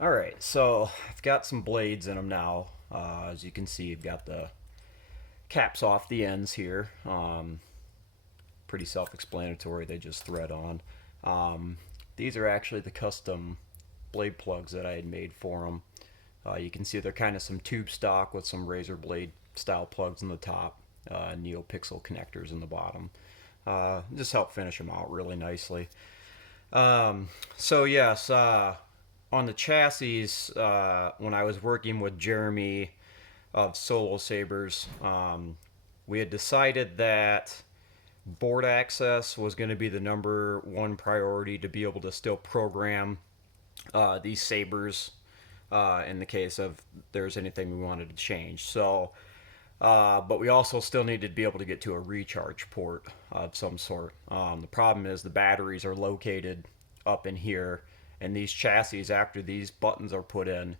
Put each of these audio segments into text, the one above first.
Alright, so I've got some blades in them now. As you can see, I've got the caps off the ends here. Pretty self-explanatory, they just thread on. These are actually the custom blade plugs that I had made for them. You can see they're kind of some tube stock with some razor blade style plugs in the top, NeoPixel connectors in the bottom. Just help finish them out really nicely. So yes, on the chassis, when I was working with Jeremy of Solo Sabers, we had decided that board access was going to be the number one priority to be able to still program these sabers in the case of there's anything we wanted to change. So, but we also still needed to be able to get to a recharge port of some sort. The problem is the batteries are located up in here, and these chassis, after these buttons are put in,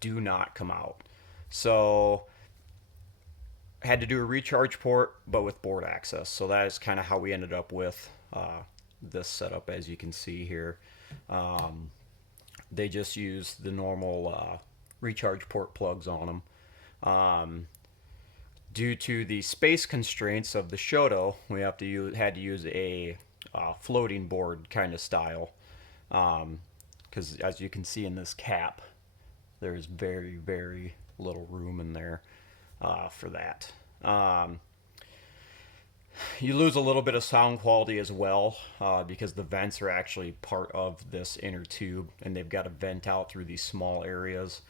do not come out. So had to do a recharge port, but with board access. So that is kind of how we ended up with this setup, as you can see here. They just use the normal recharge port plugs on them. Due to the space constraints of the Shoto, we had to use a floating board kind of style, because as you can see in this cap, there's very little room in there for that. You lose a little bit of sound quality as well, because the vents are actually part of this inner tube, and they've got to vent out through these small areas.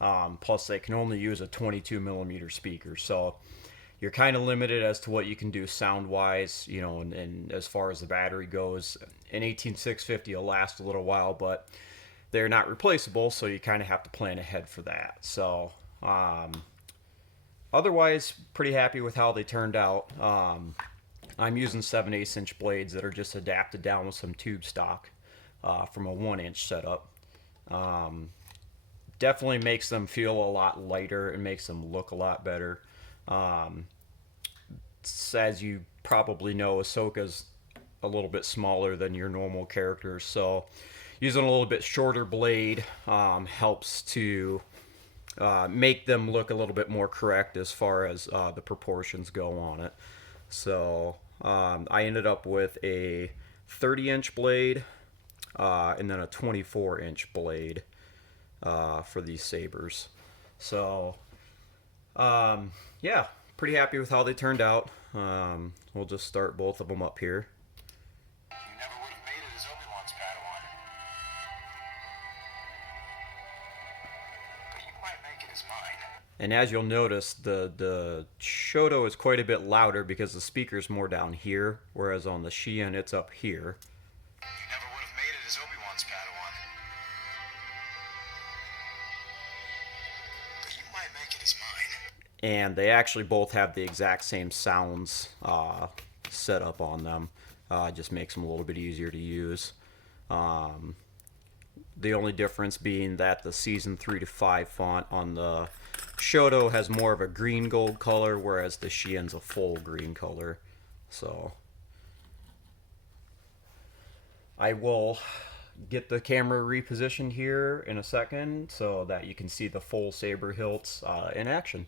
Plus, they can only use a 22 millimeter speaker, so you're kind of limited as to what you can do sound wise, and as far as the battery goes. An 18650 will last a little while, but they're not replaceable, so you kind of have to plan ahead for that. So, otherwise, pretty happy with how they turned out. I'm using 7/8 inch blades that are just adapted down with some tube stock from a 1-inch setup. Definitely makes them feel a lot lighter and makes them look a lot better. As you probably know, Ahsoka's a little bit smaller than your normal characters, so using a little bit shorter blade helps to make them look a little bit more correct as far as the proportions go on it. So I ended up with a 30-inch blade and then a 24-inch blade for these sabers. So yeah, pretty happy with how they turned out. We'll just start both of them up here. You never would have made it as Obi-Wan's Padawan. But you might make it as mine. And as you'll notice, the Shoto is quite a bit louder because the speaker's more down here, whereas on the Xi'an it's up here. You never would have made it as Obi-Wan's Padawan. But you might make it as mine. And they actually both have the exact same sounds set up on them. Just makes them a little bit easier to use. The only difference being that the Season 3 to 5 font on the Shoto has more of a green gold color, whereas the Xi'an's a full green color. So I will get the camera repositioned here in a second so that you can see the full saber hilts in action.